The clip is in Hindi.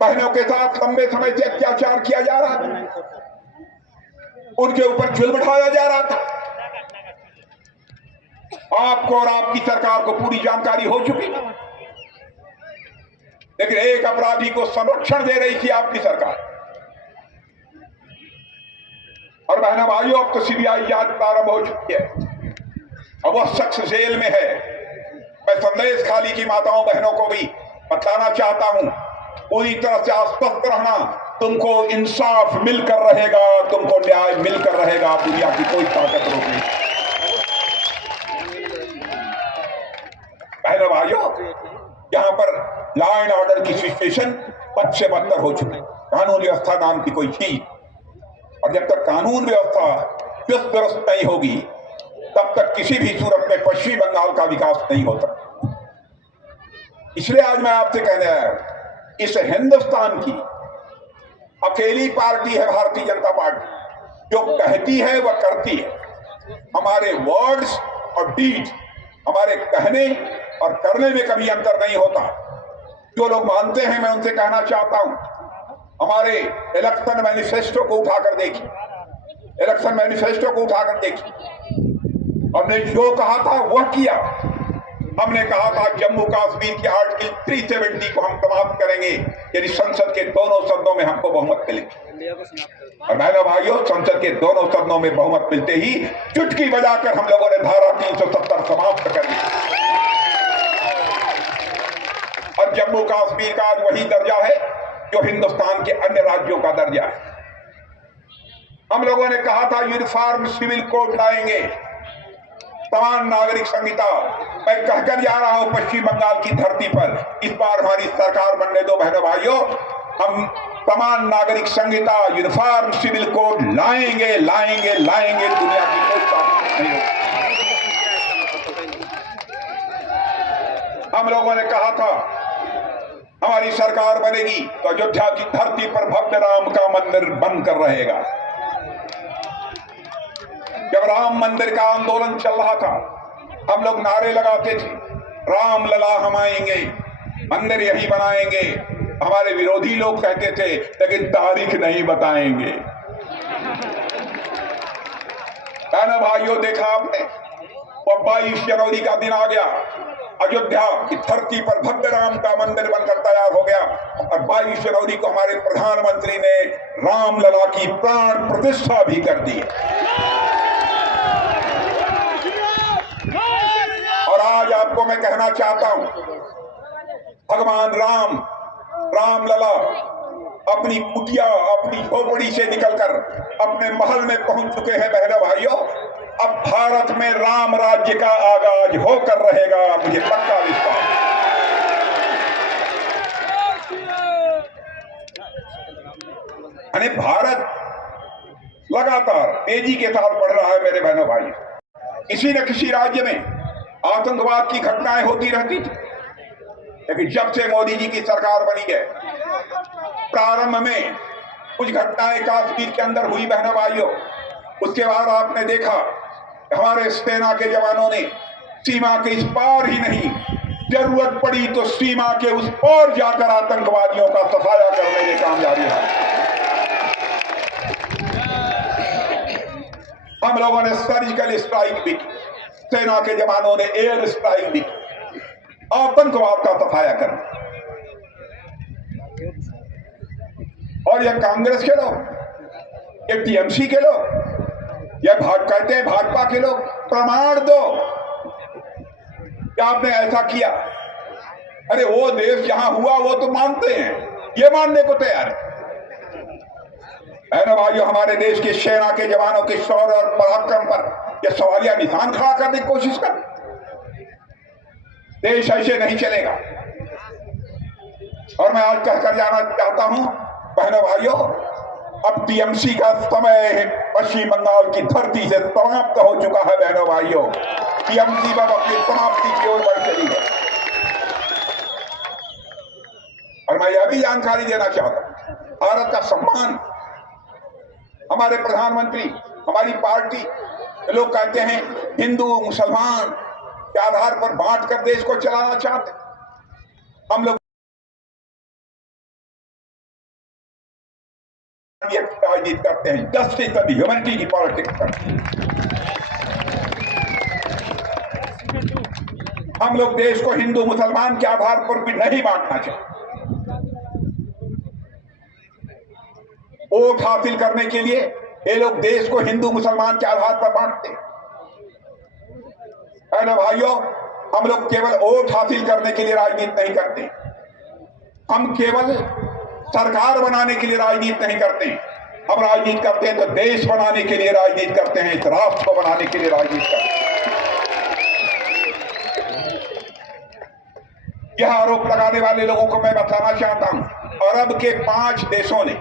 बहनों के साथ लंबे समय से अत्याचार किया जा रहा था, उनके ऊपर जुल्म ढाया जा रहा था। आपको और आपकी सरकार को पूरी जानकारी हो चुकी, लेकिन एक अपराधी को संरक्षण दे रही थी आपकी सरकार। और बहनों भाइयों, अब तो सीबीआई जांच प्रारंभ हो चुकी है, अब वह शख्स जेल में है। मैं संदेश खाली की माताओं बहनों को भी बताना चाहता हूं, पूरी तरह से आश्वस्त रहना, तुमको इंसाफ मिलकर रहेगा, तुमको न्याय मिलकर रहेगा, दुनिया की कोई ताकत रोक नहीं। बहनों भाइयों, यहां पर लॉ एंड ऑर्डर की सिचुएशन बद से बदतर हो चुकी। कानून व्यवस्था नाम की कोई चीज, और जब तक कानून व्यवस्था चुस्त दुरुस्त नहीं होगी, तब तक किसी भी सूरत में पश्चिमी बंगाल का विकास नहीं होता। इसलिए आज मैं आपसे कहने आया हूं, इस हिंदुस्तान की अकेली पार्टी है भारतीय जनता पार्टी, जो कहती है वह करती है। हमारे वर्ड्स और डीड, हमारे कहने और करने में कभी अंतर नहीं होता। जो लोग मानते हैं, मैं उनसे कहना चाहता हूं, हमारे इलेक्शन मैनिफेस्टो को उठाकर देखिए, इलेक्शन मैनिफेस्टो को उठाकर देखिए। हमने जो कहा था वह किया। हमने कहा था जम्मू कश्मीर के आर्टिकल 370 को हम समाप्त करेंगे यदि संसद के दोनों सदनों में हमको बहुमत मिलेगी। और बहनों भाइयों, संसद के दोनों सदनों में बहुमत मिलते ही चुटकी बजाकर हम लोगों ने धारा 370 समाप्त कर दी। और जम्मू कश्मीर का आज वही दर्जा है जो हिंदुस्तान के अन्य राज्यों का दर्जा है। हम लोगों ने कहा था यूनिफॉर्म सिविल कोड लाएंगे, समान नागरिक संहिता। मैं कहकर जा रहा हूं पश्चिम बंगाल की धरती पर, इस बार हमारी सरकार बनने दो बहनों भाइयों, हम समान नागरिक संहिता, यूनिफॉर्म सिविल कोड लाएंगे लाएंगे लाएंगे, दुनिया की कोई ताकत नहीं होगी। हम लोगों ने कहा था हमारी सरकार बनेगी तो अयोध्या की धरती पर भव्य राम का मंदिर बनकर रहेगा। जब राम मंदिर का आंदोलन चल रहा था, हम लोग नारे लगाते थे, राम लला हम आएंगे, मंदिर यही बनाएंगे। हमारे विरोधी लोग कहते थे लेकिन तारीख नहीं बताएंगे। बहनों भाइयों, देखा आपने, वो 22 जनवरी का दिन आ गया, अयोध्या की धरती पर भव्य राम का मंदिर बनकर तैयार हो गया। और 22 जनवरी को हमारे प्रधानमंत्री ने राम लला की प्राण प्रतिष्ठा भी कर दी। और आज आपको मैं कहना चाहता हूं, भगवान राम, राम लला अपनी कुटिया, अपनी झोपड़ी से निकलकर अपने महल में पहुंच चुके हैं। बहनों भाइयों, अब भारत में राम राज्य का आगाज होकर रहेगा, मुझे पक्का विश्वास। यानी भारत लगातार तेजी के साथ बढ़ रहा है मेरे बहनों भाई। किसी न किसी राज्य में आतंकवाद की घटनाएं होती रहती थी, लेकिन जब से मोदी जी की सरकार बनी है, प्रारंभ में कुछ घटनाएं कश्मीर के अंदर हुई बहनों भाइयों, उसके बाद आपने देखा हमारे सेना के जवानों ने सीमा के इस पार ही नहीं, जरूरत पड़ी तो सीमा के उस पार जाकर आतंकवादियों का सफाया करने में कामयाबी है। हम लोगों ने सर्जिकल स्ट्राइक भी की, सेना के जवानों ने एयर स्ट्राइक भी की, आतंकवाद का सफाया करना। और यह कांग्रेस के लोग, ये टीएमसी के लोग, यह कहते हैं भाजपा के लोग, प्रमाण दो कि आपने ऐसा किया। अरे वो देश जहां हुआ वो तो मानते हैं, ये मानने को तैयार है। भाइयों, हमारे देश के सेना के जवानों के शौर्य और पराक्रम पर यह सवालिया निशान खड़ा करने की कोशिश कर। देश ऐसे नहीं चलेगा। और मैं आज कहकर जाना चाहता हूं बहनों भाइयों, अब टीएमसी का समय पश्चिम बंगाल की धरती से समाप्त हो चुका है। बहनों भाइयों, टीएमसी अब अपनी समाप्ति की ओर बढ़ चली है। और मैं यह भी जानकारी देना चाहता हूं, भारत का सम्मान हमारे प्रधानमंत्री, हमारी पार्टी, लोग कहते हैं हिंदू मुसलमान के आधार पर बांट कर देश को चलाना चाहते। हम लोग ये राजनीति करते हैं, जस्टिस एंड ह्यूमैनिटी की पॉलिटिक्स करते हैं। हम लोग देश को हिंदू मुसलमान के आधार पर भी नहीं बांटना चाहते। वोट हासिल करने के लिए ये लोग देश को हिंदू मुसलमान के आधार पर बांटते हैं। अरे भाइयों, हम लोग केवल वोट हासिल करने के लिए राजनीति नहीं करते, हम केवल सरकार बनाने के लिए राजनीति नहीं करते। हम राजनीति करते हैं तो देश बनाने के लिए राजनीति करते हैं, इस राष्ट्र को बनाने के लिए राजनीति करते हैं। यह आरोप लगाने वाले लोगों को मैं बताना चाहता हूं, अरब के 5 देशों ने